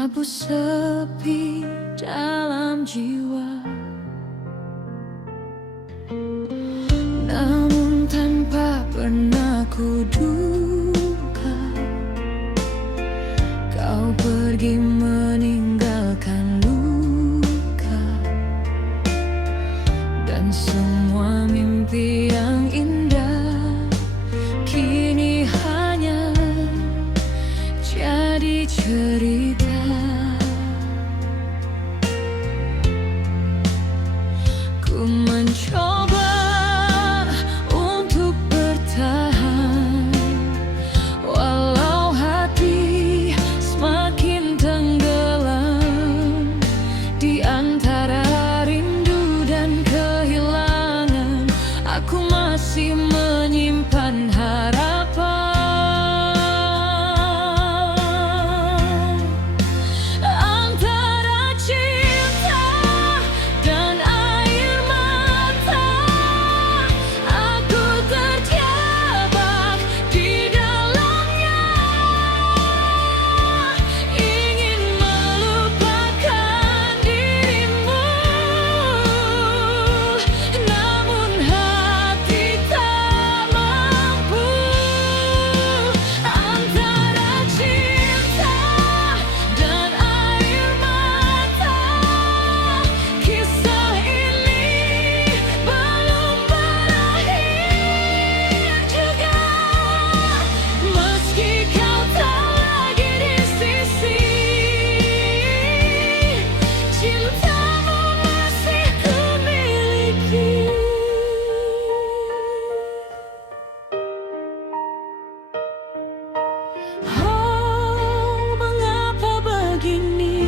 Rabu sepi dalam jiwa, namun tanpa pernah kuduga kau pergi meninggalkan luka dan semua mimpi yang indah kini hanya jadi cerita. Ku mencoba untuk bertahan, walau hati semakin tenggelam di antara rindu dan kehilangan. Aku masih menyimpan harapan. Oh, mengapa begini?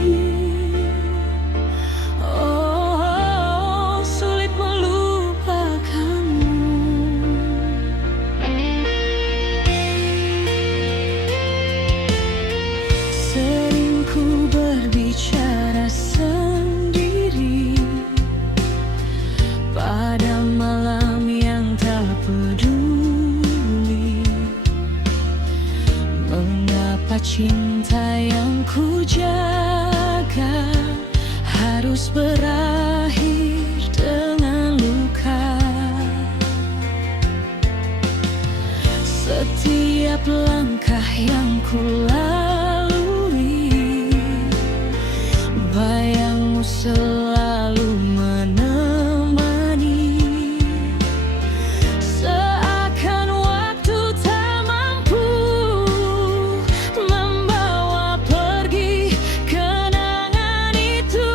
Oh, sulit melupakanmu. Sering ku berbicara sendiri pada malam yang tak peduli. Mengapa cinta yang ku jaga harus berakhir dengan luka? Setiap langkah yang ku lalui, bayangmu selalu menemani. Seakan waktu tak mampu membawa pergi kenangan itu.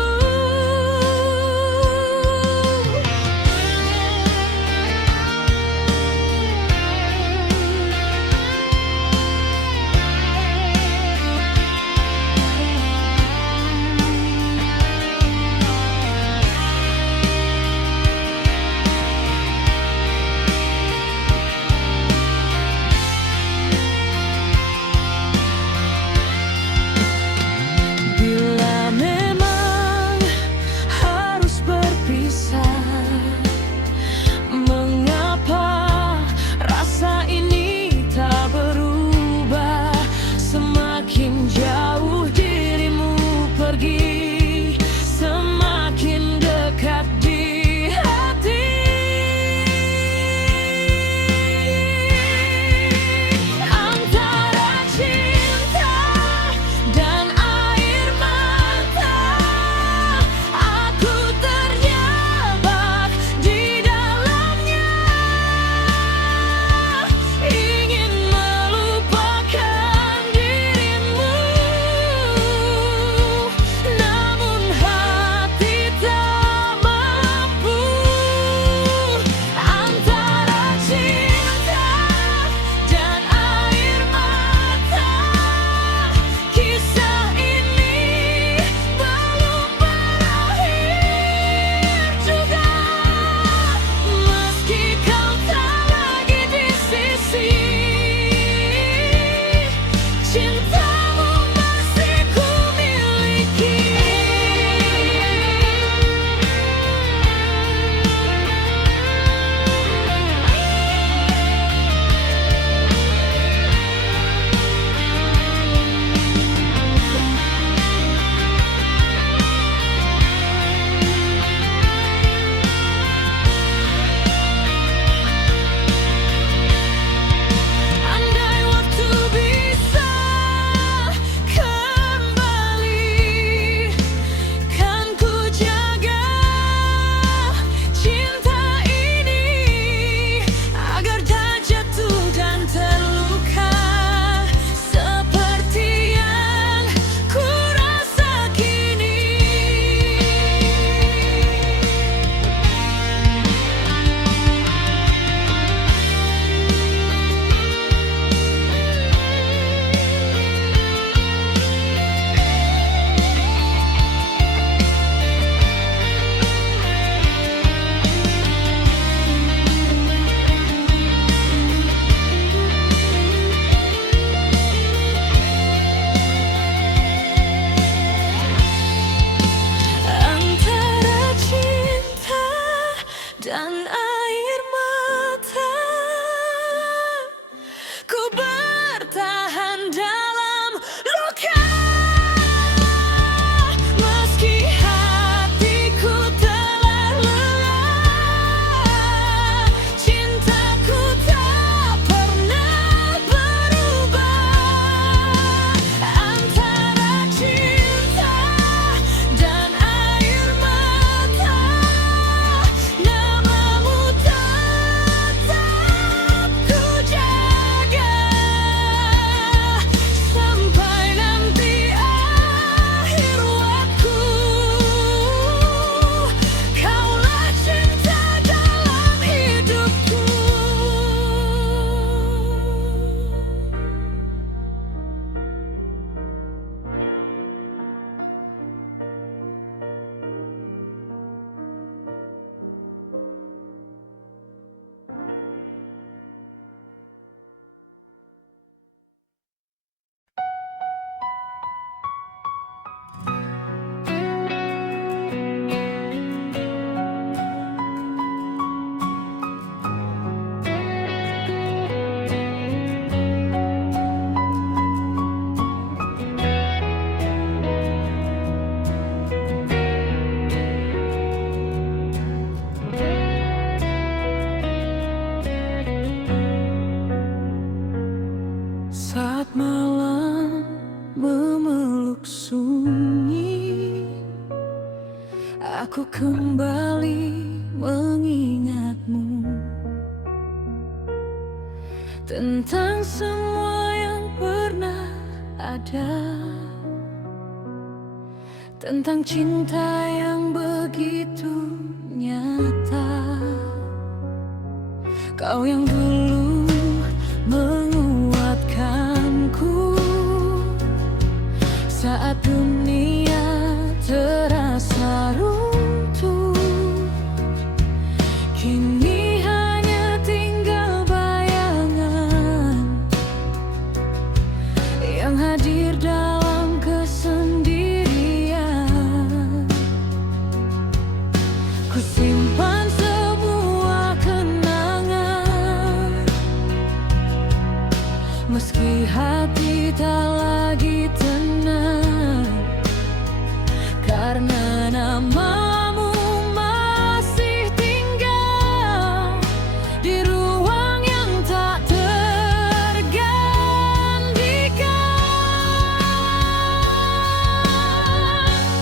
Aku kembali mengingatmu tentang semua yang pernah ada, tentang cinta yang begitu nyata. Kau yang dulu menguatkanku saat dunia terasa runtuh. Kini hanya tinggal bayangan yang hadir dalam kesendirian. Ku simpan semua kenangan, meski hati tak lagi tenang, karena namamu masih tinggal di ruang yang tak tergantikan.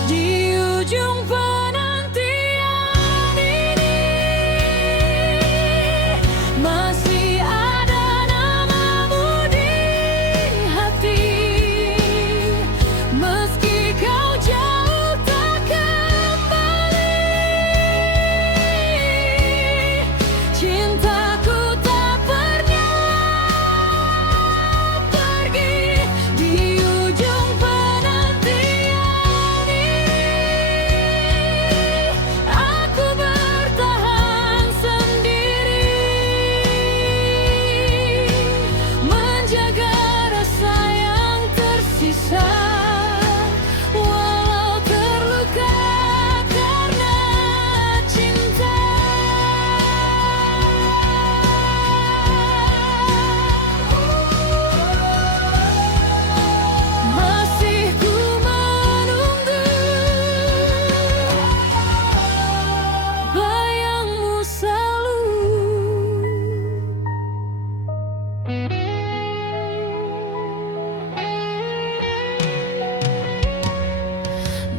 Di ujung penantian ini masih ada namamu di hati, meski kau jauh tak kembali. Cintaku tak pernah pergi. Di ujung penantian ini aku bertahan sendiri, menjaga rasa yang tersisa, walau terluka karena cinta. Masih ku menunggu bayangmu selalu.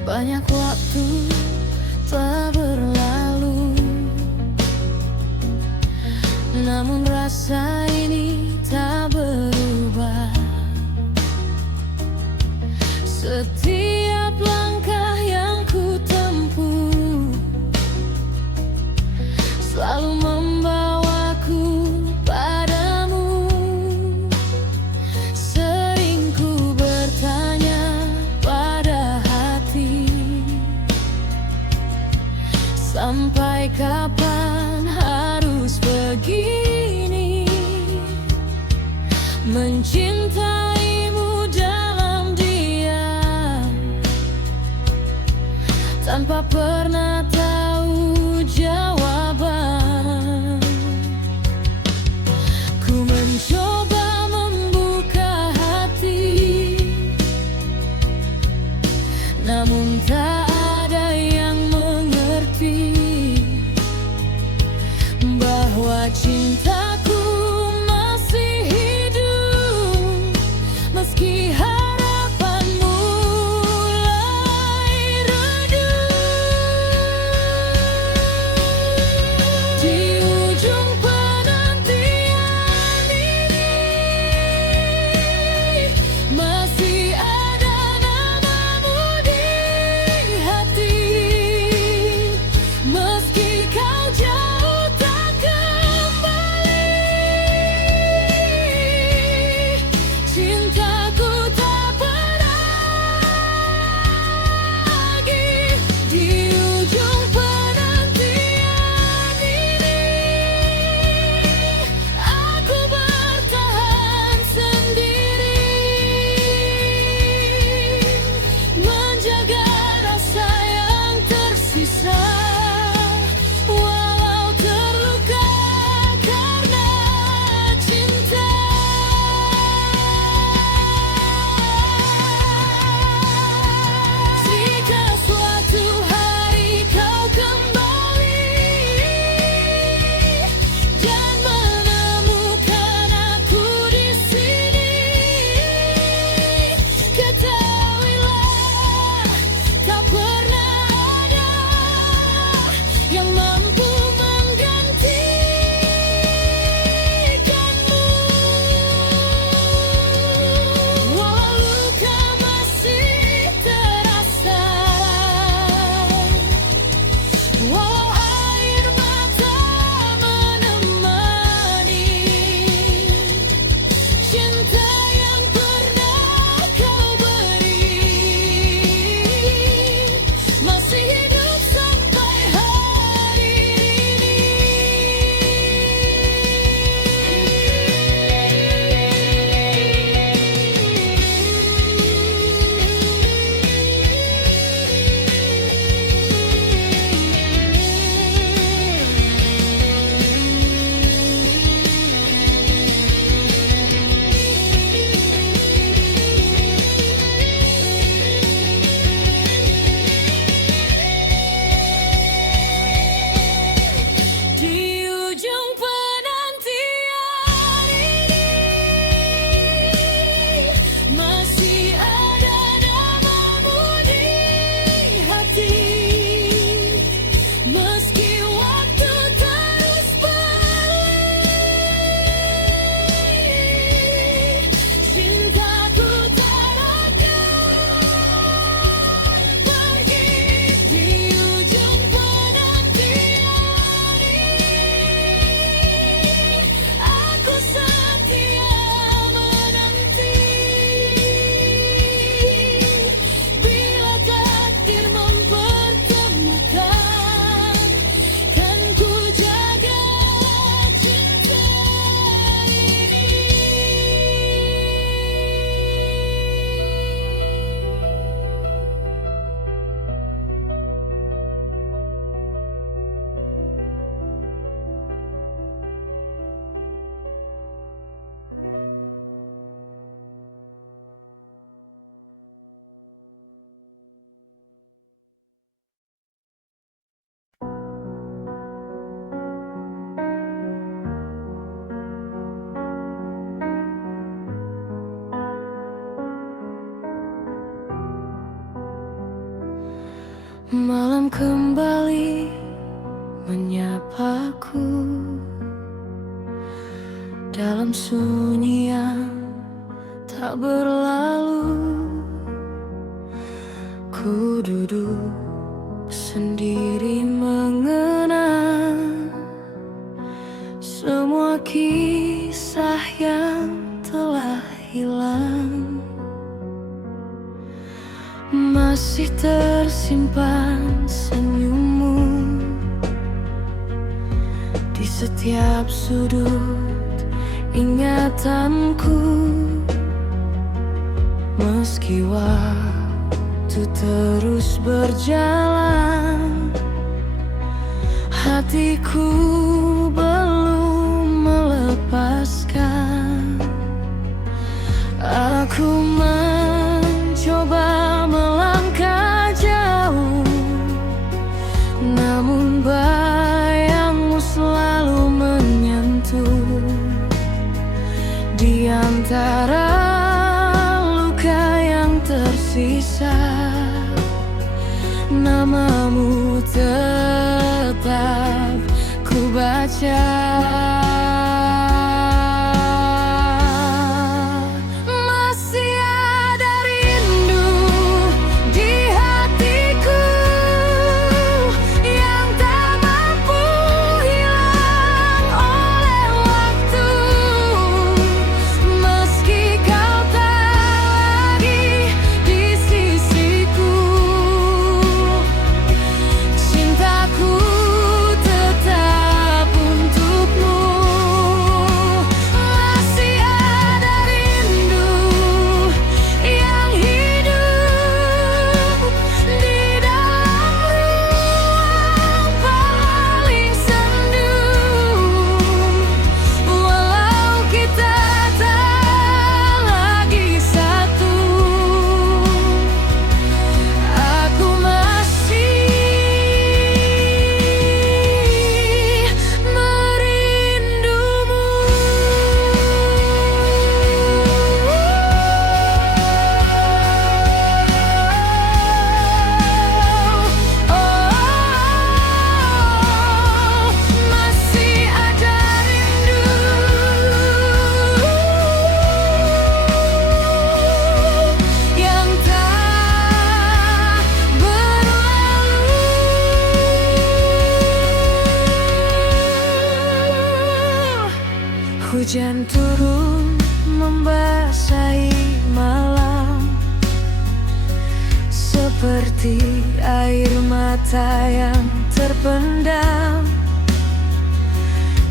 Banyak waktu telah berlalu, namun rasa ini tak berubah. Setiap langkah yang ku tempuh selalu membawaku padamu. Sering ku bertanya pada hati, sampai kapan harus begini, mencintaimu dalam diam, tanpa pernah tahu jawaban. Ku mencoba membuka hati, namun tak ada yang mengerti bahwa cintaku masih hidup, meski harapan mulai redup. Malam kembali menyapaku dalam sunyi yang tak berlalu. Ku duduk sendiri mengenang semua kisah yang telah hilang. Masih tersimpan senyummu di setiap sudut ingatanku. Meski waktu terus berjalan, hatiku belum melepaskan. Aku mencoba melangkah jauh, namun bayangmu selalu menyentuh. Di antara luka yang tersisa, namamu tetap ku baca. Hujan turun membasahi malam, seperti air mata yang terpendam,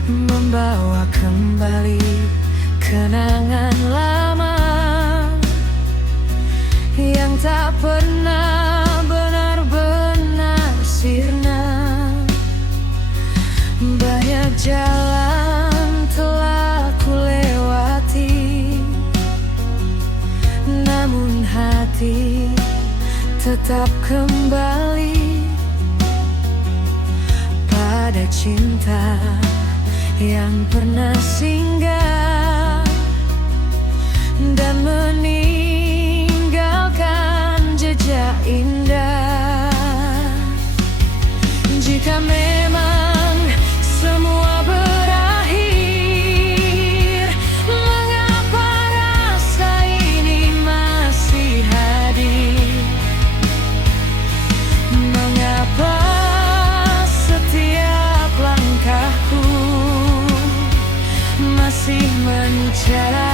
membawa kembali kenangan lama yang tak pernah benar-benar sirna. Banyak jalan telah ku lewati, namun hati tetap kembali pada cinta yang pernah singgah dan meninggalkan jejak indah. Jika memang semua berakhir, mengapa rasa ini masih hadir? Mengapa setiap langkahku masih mencari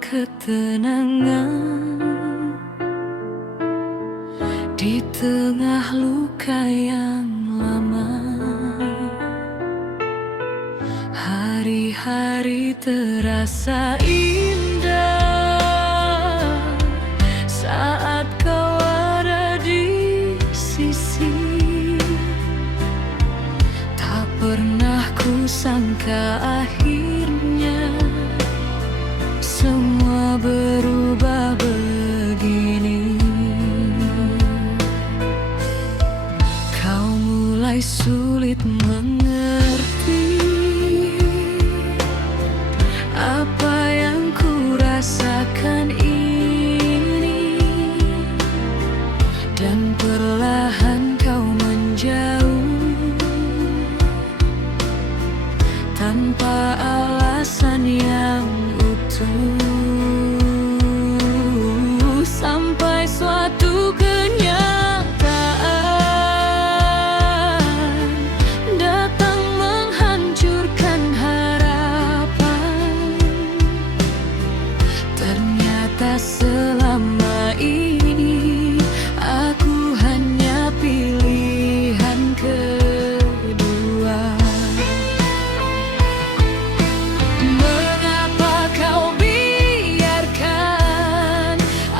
ketenangan di tengah luka yang lama. Hari-hari terasa indah saat kau ada di sisi. Tak pernah ku sangka akhirnya semua berubah begini. Kau mulai sulit mengerti apa yang ku rasakan ini, dan perlahan kau menjauh tanpa alasan yang utuh. Sampai suatu kenyataan datang menghancurkan harapan. Ternyata selama ini aku hanya pilihan kedua. Mengapa kau biarkan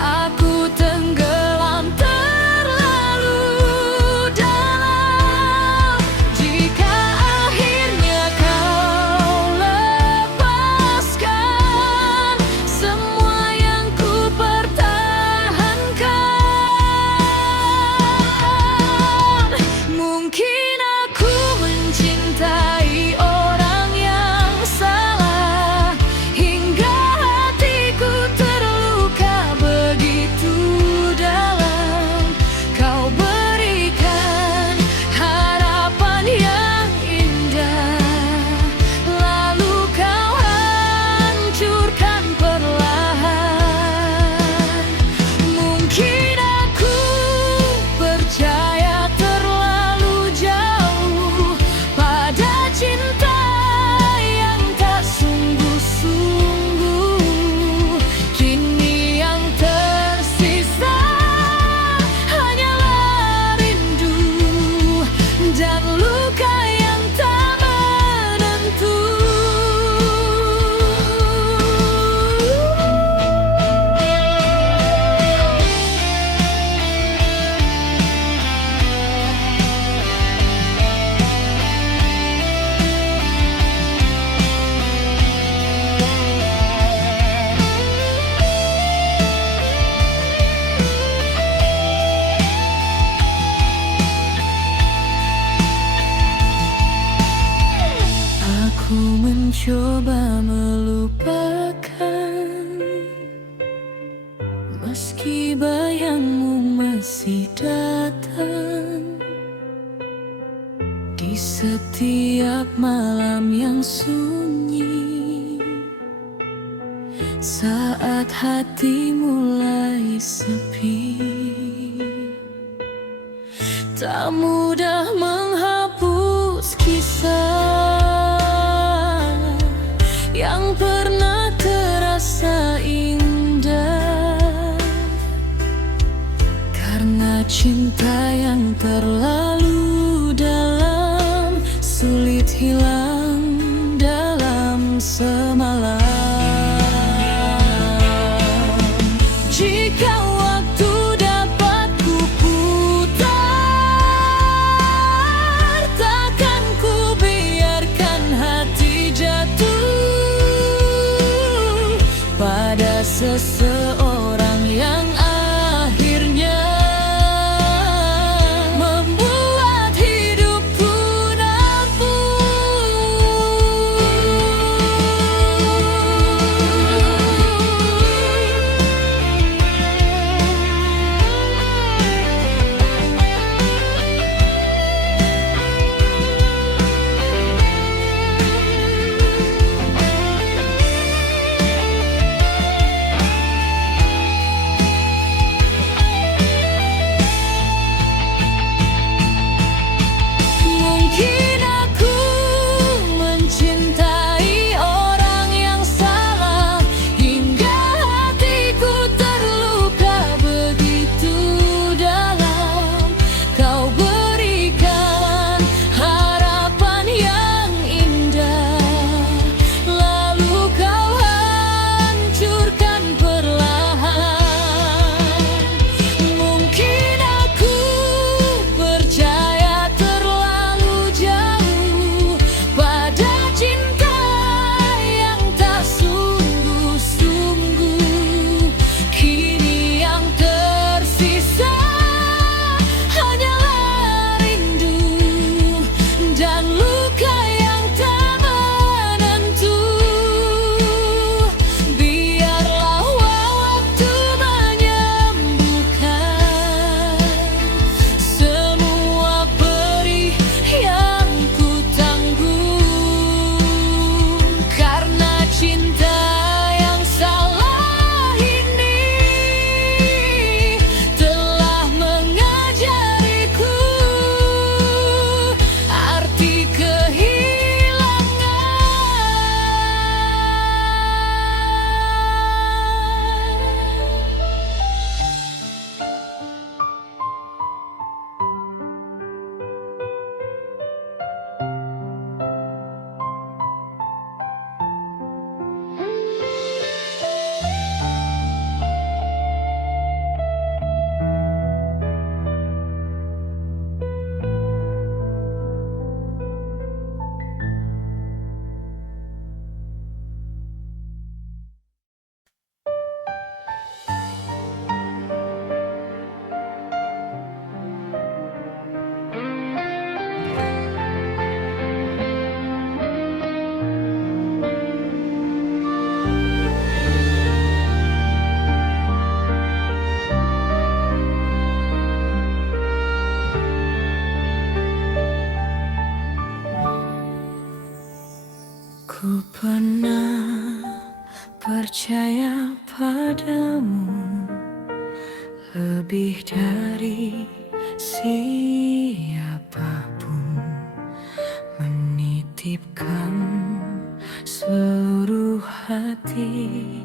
aku tenggelam terlalu dalam? Jika akhirnya kau lepaskan semua yang ku pertahankan, mungkin aku mencintai orang yang salah hingga hatiku terluka begitu dalam. Kau berikan harapan yang indah, lalu kau hancurkan perlahan. Mungkin aku percaya terlalu jauh pada cinta yang tak sungguh-sungguh. Kini yang tersisa hanyalah rindu dan luka yang tak menentu. Aku mencoba melupakan, meski bayangmu masih datang di setiap malam yang sunyi. Saat hati mulai sepi, tak mudah menghapus kisah yang pernah terasa indah. Karena cinta yang terlalu dalam sulit hilang dalam semalam. Jika waktu dapat ku putar, takkan ku biarkan hati jatuh pada seseorang yang akhirnya membuat hidupku rapuh. percaya padamu lebih dari siapapun, menitipkan seluruh hati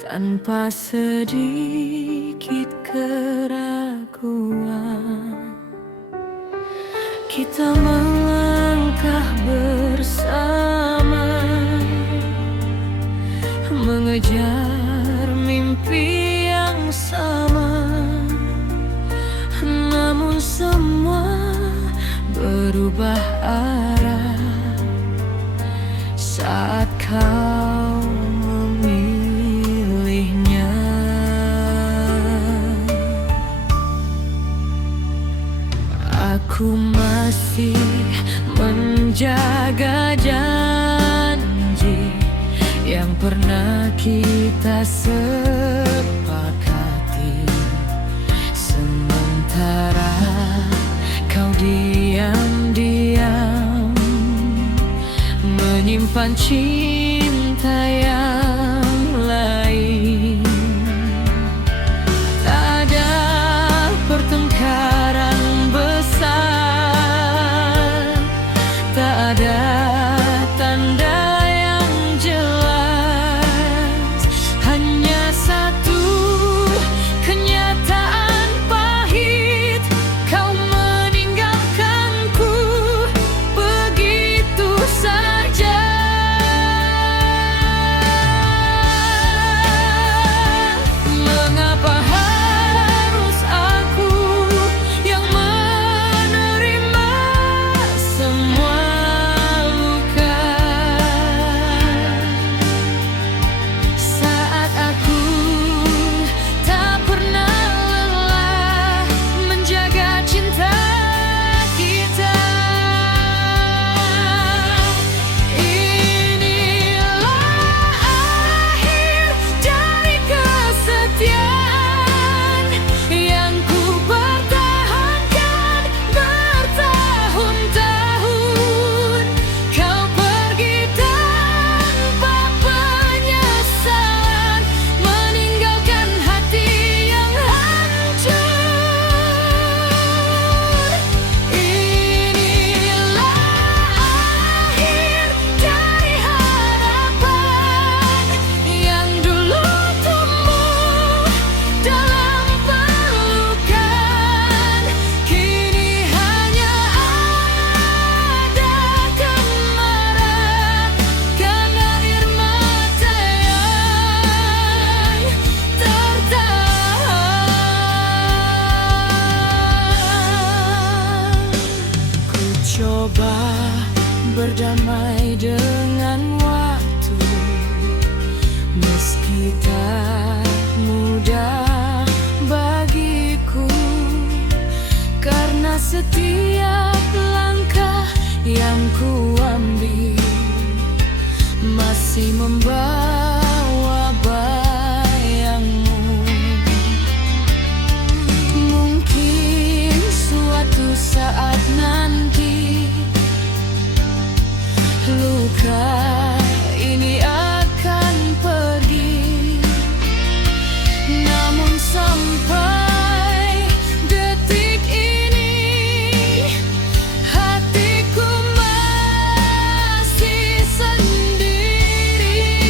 tanpa sedikit keraguan. Kita melangkah bersama, mengejar mimpi yang sama. Namun semua berubah arah saat kau memilihnya. Aku masih menjaga janji yang pernah kita sepakati. Sementara kau diam-diam menyimpan cinta yang lain. Tak ada pertengkaran besar, tak ada tanda yang jelas, hanya satu kenyataan pahit. Kau meninggalkanku begitu saja. Mengapa harus aku yang menerima semua luka saat aku tak pernah lelah menjaga cinta kita? Inilah akhir dari kesetiaan yang ku pertahankan bertahun-tahun. Kau pergi tanpa penyesalan, meninggalkan hati yang hancur. Inilah akhir dari harapan yang dulu tumbuh dalam pelukan. Kini hanya ada kemarahan karena air mata yang tertahan. Ku coba berdamai dengan waktu, meski tak mudah bagiku, karena setiap langkah yang ku ambil masih membawa bayangmu. Mungkin suatu saat nanti luka ini akan pergi, namun sampai detik ini hatiku masih sendiri.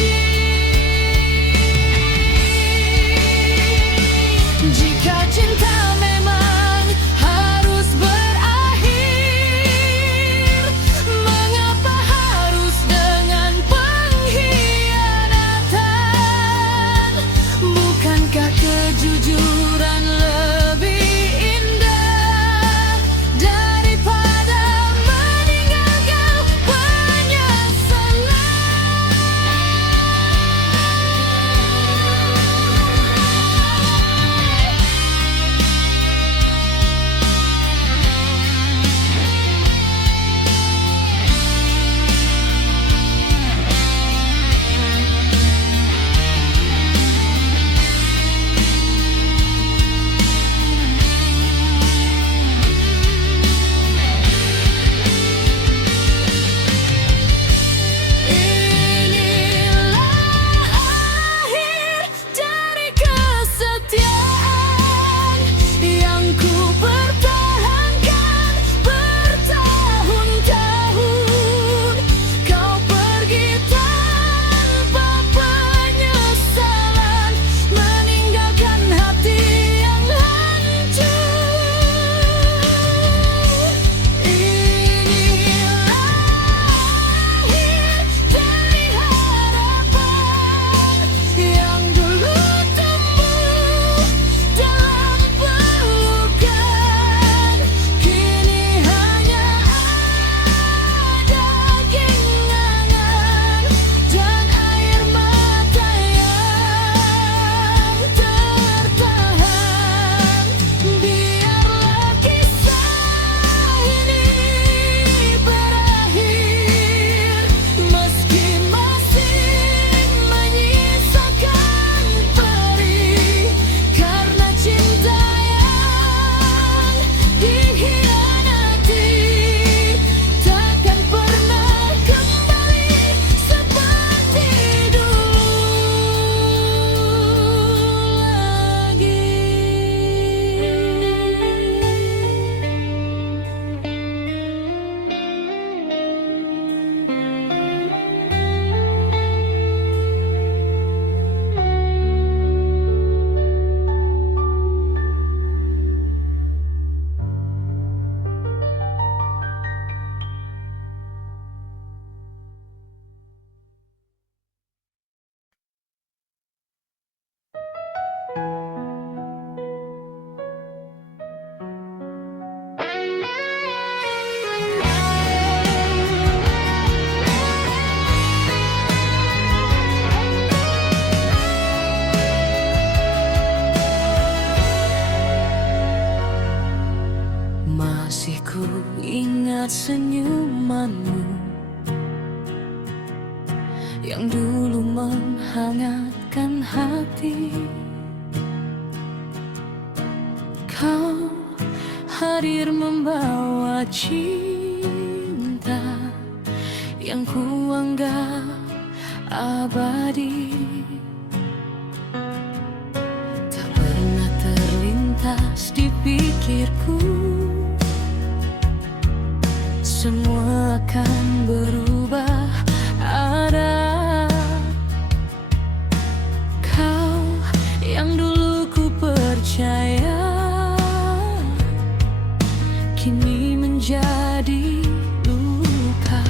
Ku ingat senyumanmu yang dulu menghangatkan hati. Kau hadir membawa cinta yang kuanggap abadi. Tak pernah terlintas di pikirku semua akan berubah ada. Kau yang dulu ku percaya kini menjadi luka.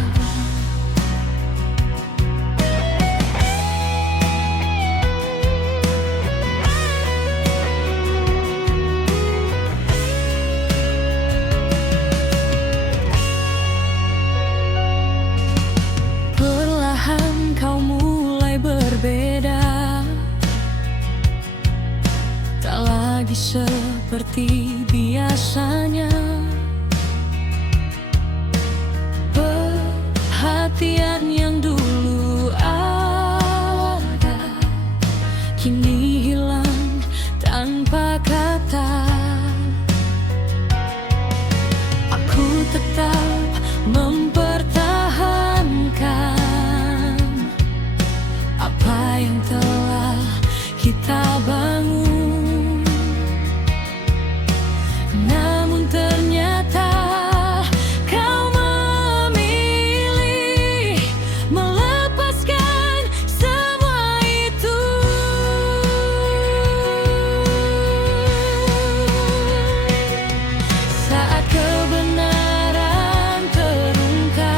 Perlahan kau mulai berbeda, tak lagi seperti biasanya. Perhatian yang dulu ada kini hilang tanpa kata. Aku tetap mempertahankan apa yang telah kita bangun. Namun ternyata kau memilih melepaskan semua itu. Saat kebenaran terungkap,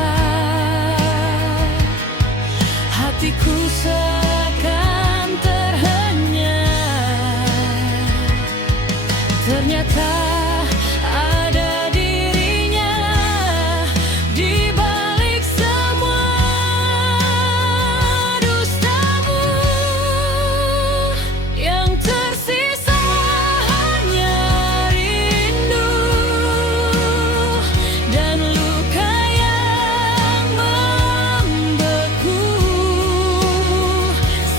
hatiku seakan terhenyak. Ternyata ada dirinya di balik semua dustamu. Yang tersisa hanya rindu dan luka yang membeku.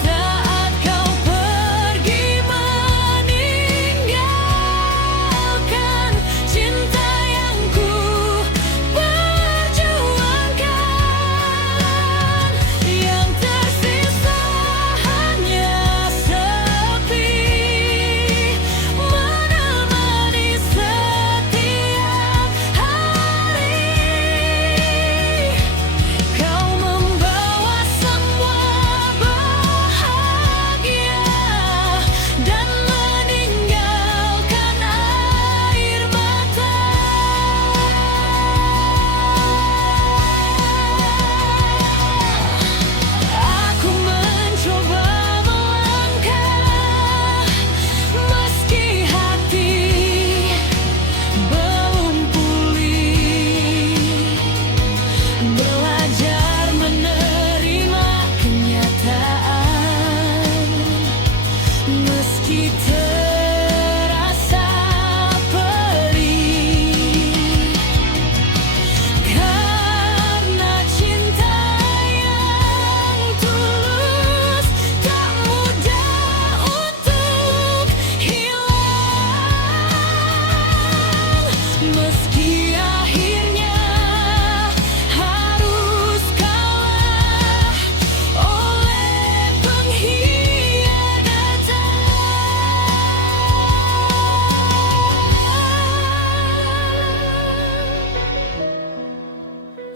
Saat kau pergi meninggalkan cinta yang ku perjuangkan, yang tersisa hanya sepi menemani setiap hari. Kau membawa semua bahagia dan meninggalkan air mata. Aku mencoba melangkah meski hati belum pulih, belajar menerima kenyataan meski terasa perih. Karena cinta yang tulus tak mudah untuk hilang, meski akhirnya harus kalah oleh pengkhianatan.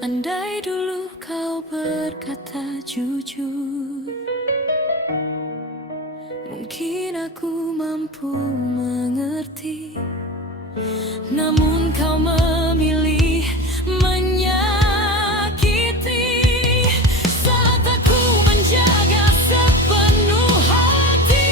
Andai dulu kau berkata jujur, mungkin aku mampu mengerti. Namun kau memilih menyakiti saat aku menjaga sepenuh hati.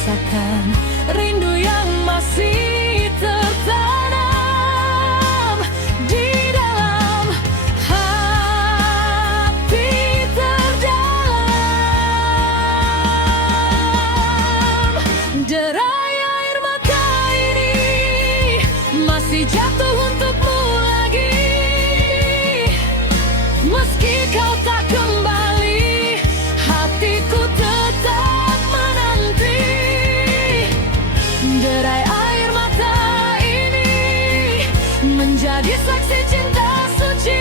rasakan rindu yang masih tertanam di dalam hati terdalam. Derai air mata ini masih jatuh untukmu lagi, meski kau tak kembali, hatiku tetap menanti. Derai air mata ini menjadi saksi cinta suci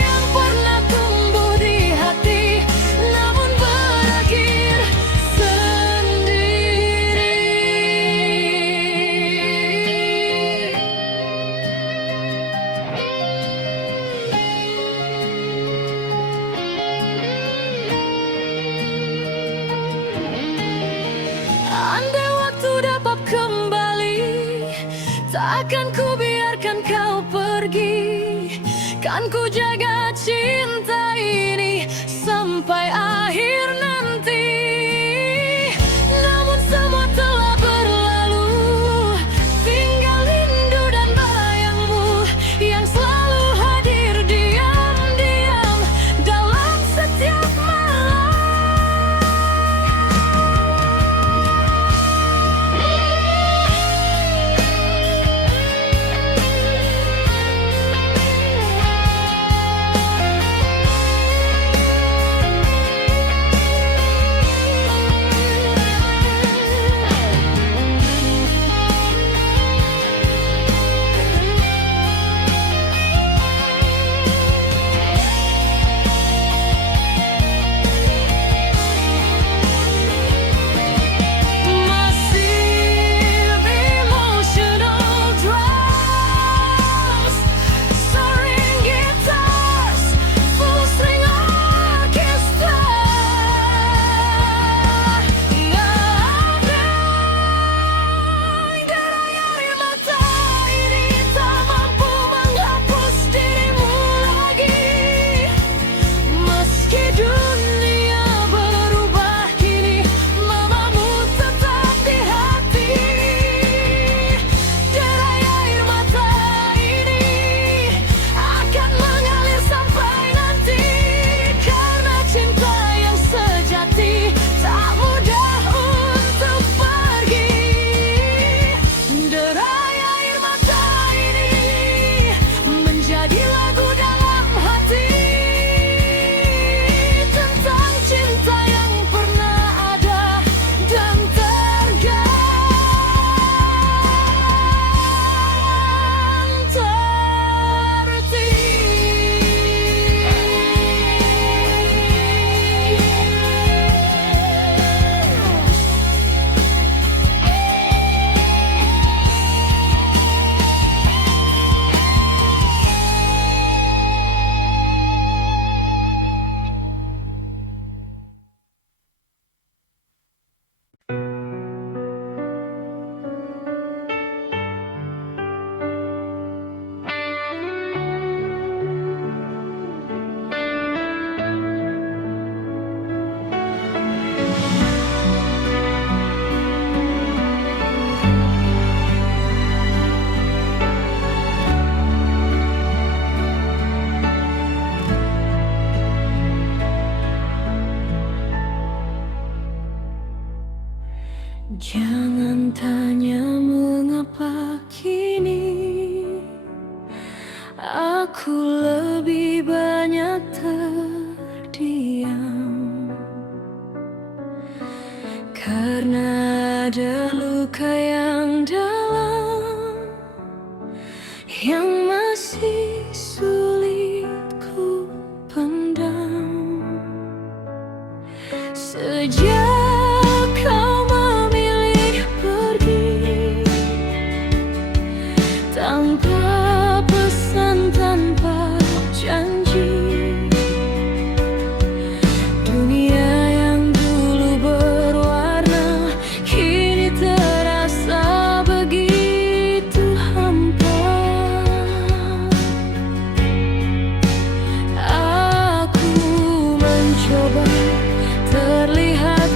yang pernah tumbuh di hati, namun berakhir sendiri. Andai waktu dapat kembali, takkan ku biarkan kau pergi. Kan ku jaga cinta ini sampai akhir nanti. Namun semua telah berlalu, tinggal rindu dan bayangmu yang selalu hadir diam-diam dalam setiap malam. Jangan tanya mengapa kini aku lebih banyak terdiam, karena ada luka yang dalam yang masih sulit ku pendam. Sejak kau memilih pergi tanpa pesan, tanpa janji, dunia yang dulu berwarna kini terasa begitu hampa. Aku mencoba terlihat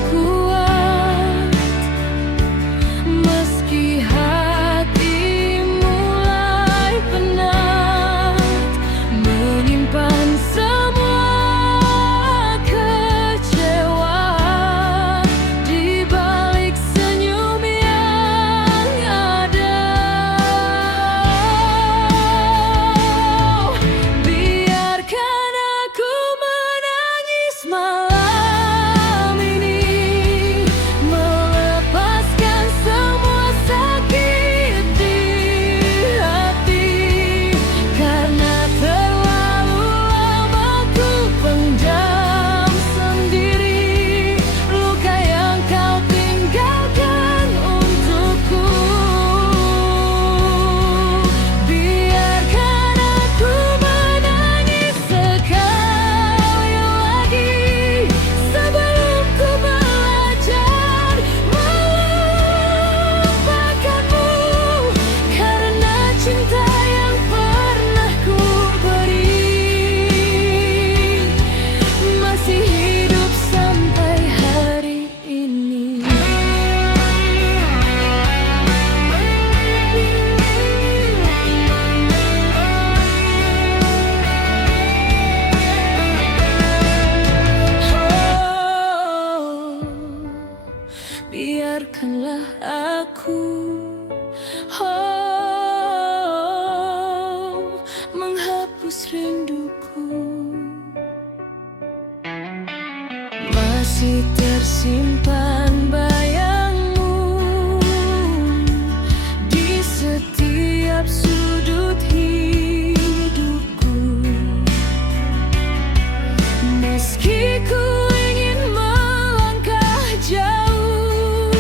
masih tersimpan bayangmu di setiap sudut hidupku. Meski ku ingin melangkah jauh,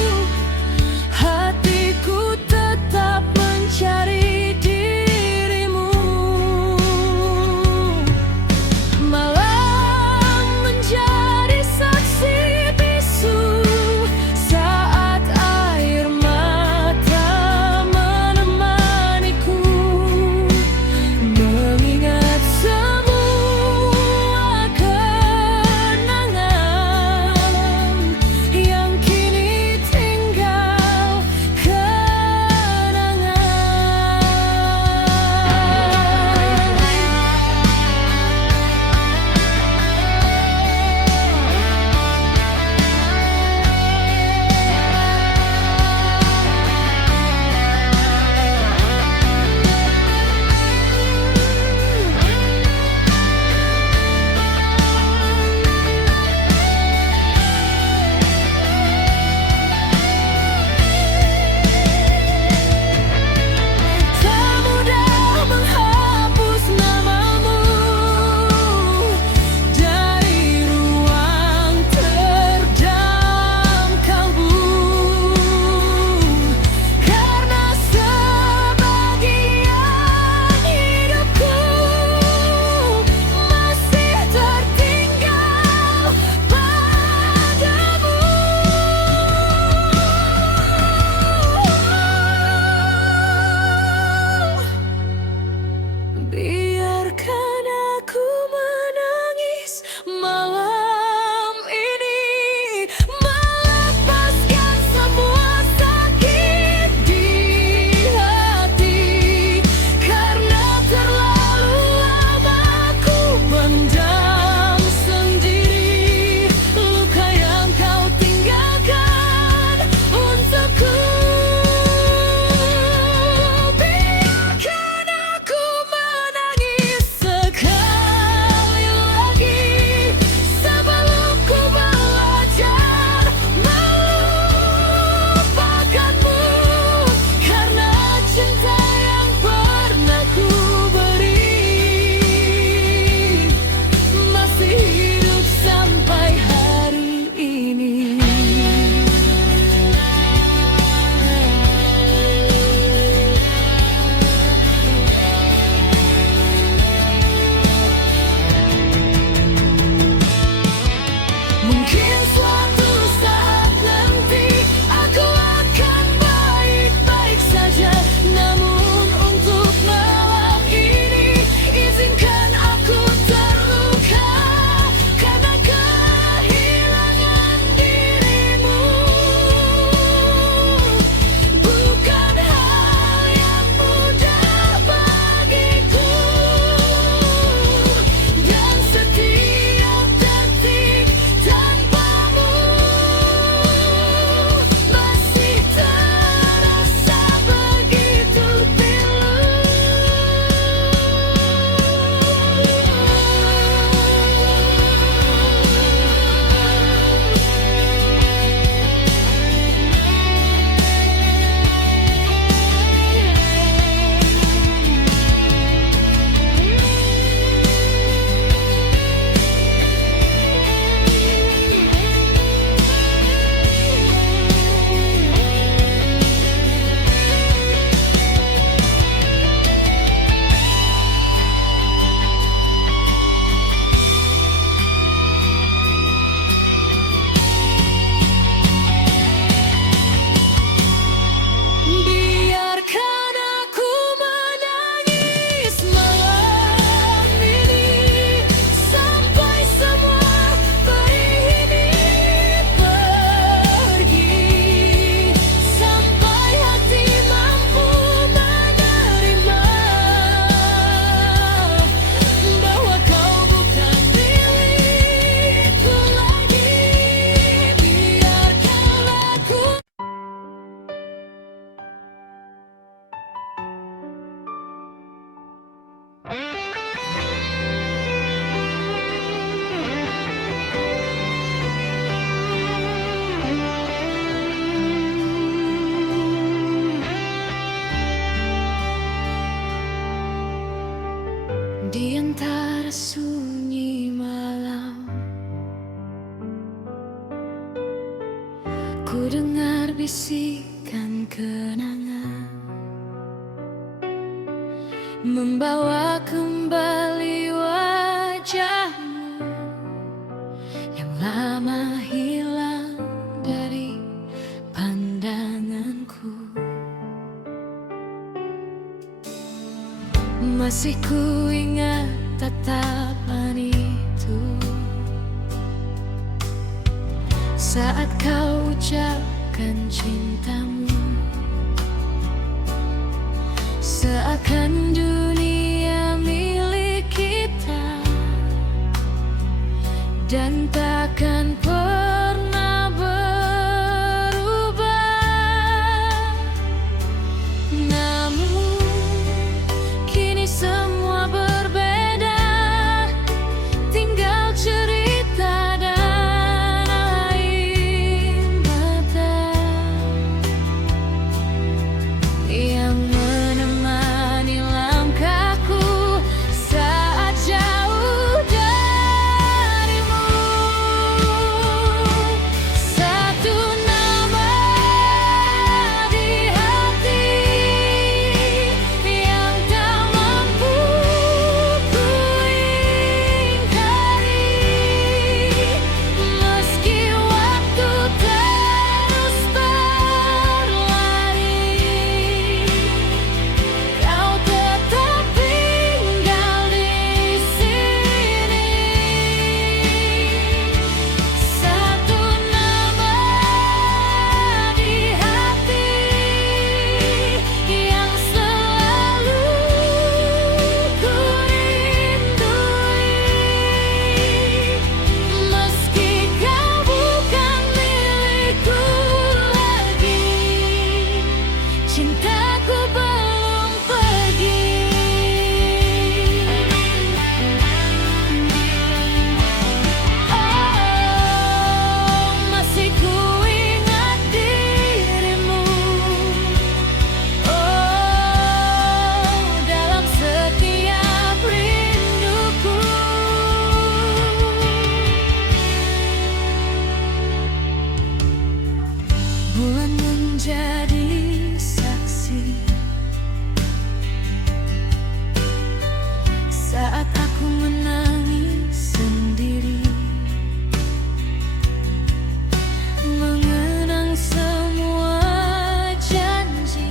hatiku tetap mencari dirimu. Malam menjadi saksi bisu Ku dengar bisikan kenangan membawa kembali wajahmu yang lama hilang dari pandanganku. Masih ku ingat tatapan itu saat kau ucapkan cintamu, seakan dunia milik kita dan takkan pernah berubah. Namun kini semua berbeda, tinggal cerita dan air mata yang menemani langkahku saat jauh darimu. Satu nama di hati yang tak mampu ku ingkari, meski waktu terus berlari, kau tetap tinggal di sini. Satu nama di hati yang selalu ku rindui, meski kau bukan milikku lagi, cintaku belum pergi. Oh, masih ku ingat dirimu. Oh, dalam setiap rinduku. Bulan menjadi saksi saat aku menangis sendiri, mengenang semua janji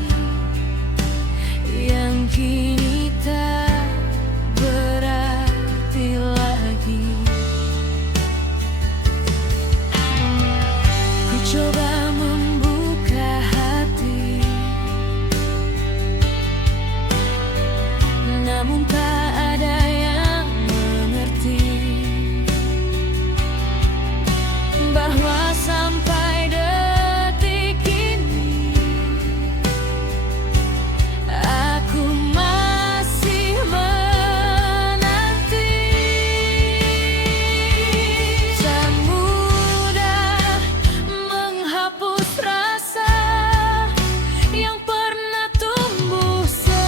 yang kini tak berarti lagi. Ku coba membuka hati, namun tak ada yang mengerti bahwa sampai detik ini aku masih menanti. Tak mudah menghapus rasa yang pernah tumbuh sempurna,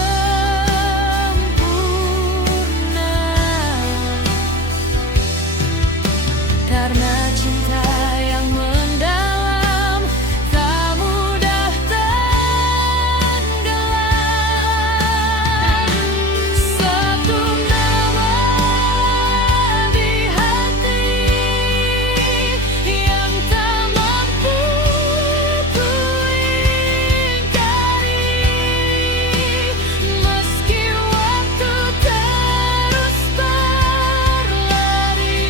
karena cinta yang mendalam tak mudah tenggelam. Satu nama di hati yang tak mampu ku ingkari, meski waktu terus berlari,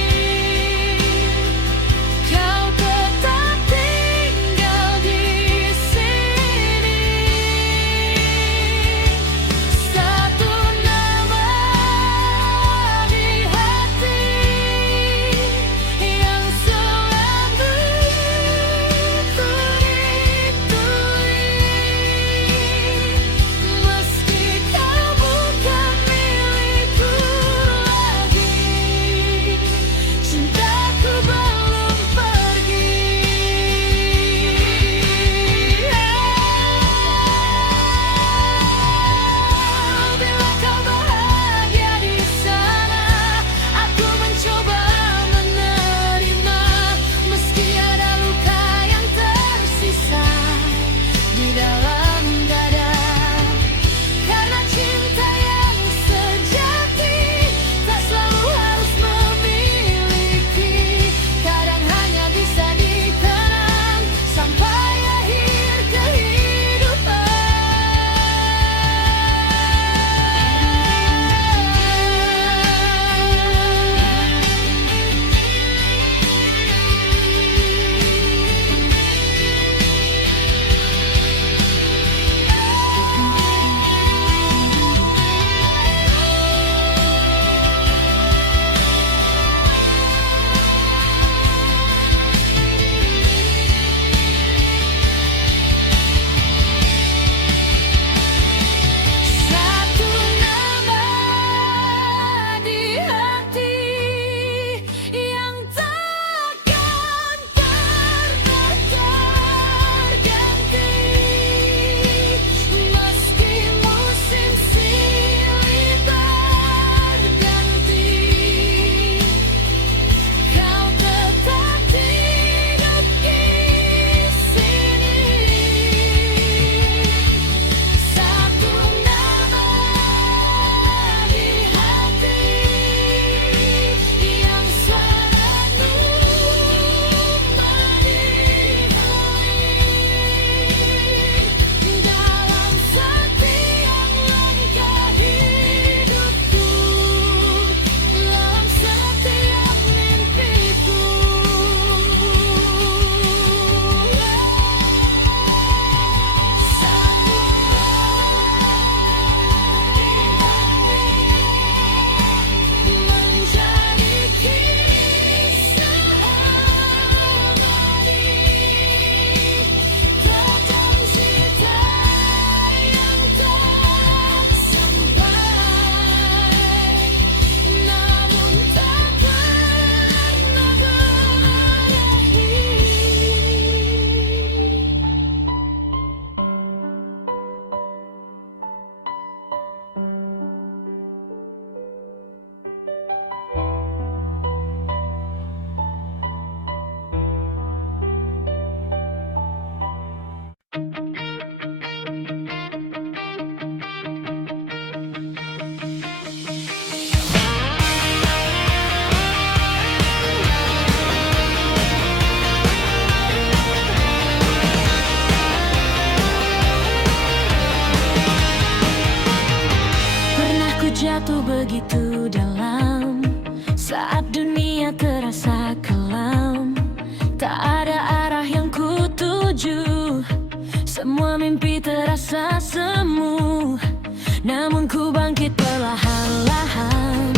terasa semu, namun ku bangkit perlahan-lahan,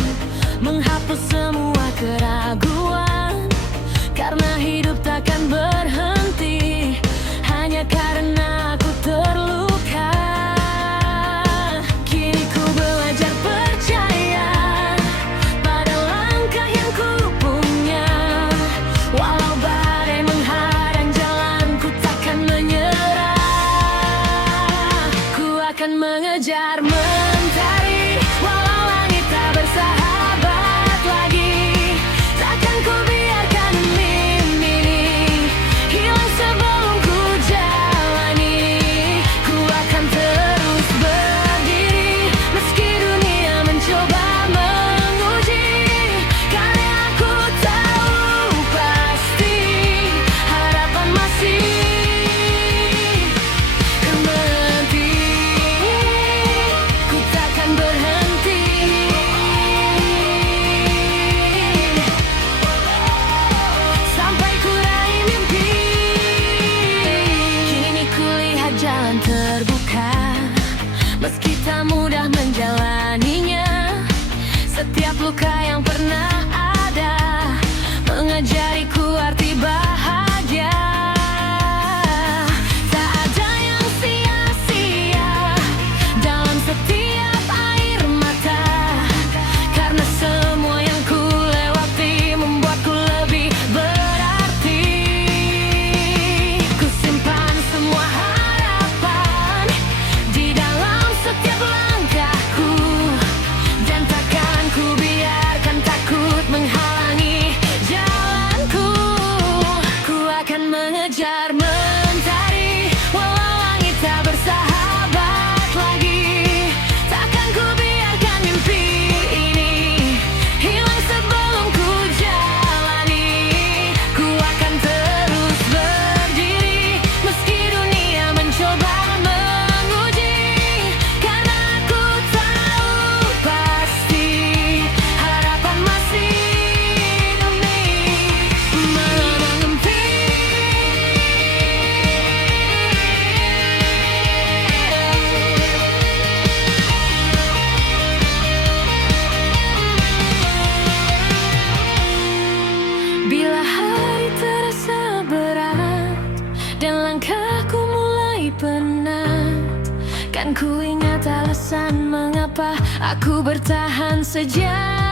menghapus semua keraguan. Karena hidup takkan berhenti hanya karena aku terluka. Kini ku belajar percaya pada langkah yang ku punya. Walau badai menghadang jalanku, takkan menyerah. Ku akan mengejar mentari, walau langit tak bersahabat lagi. Takkan ku biarkan mimpi ini hilang sebelum ku jalani. Ku akan terus berdiri meski dunia mencoba menguji. Karena aku tahu pasti harapan masih menanti. Ku takkan berhenti sampai ku raih mimpi. Kini ku lihat jalan terbuka, meski tak mudah menjalaninya. Setiap luka yang pernah ada mengajariku arti bahagia. Tak ada yang sia-sia dalam setiap air mata, karena semua yang ku lewati membuatku lebih berarti. Ku simpan semua harapan di dalam setiap langkahku, dan takkan ku biarkan takut menghalangi jalanku. Ku akan mengejar mentari, walau langit tak bersahabat lagi. Takkan ku biarkan mimpi ini hilang sebelum ku jalani. Ku akan terus berdiri meski dunia mencoba menguji. Karena aku tahu pasti harapan masih demi mengempi. Bila hari terasa berat dan langkahku mulai penat, kan ku ingat alasan mengapa aku bertahan sejak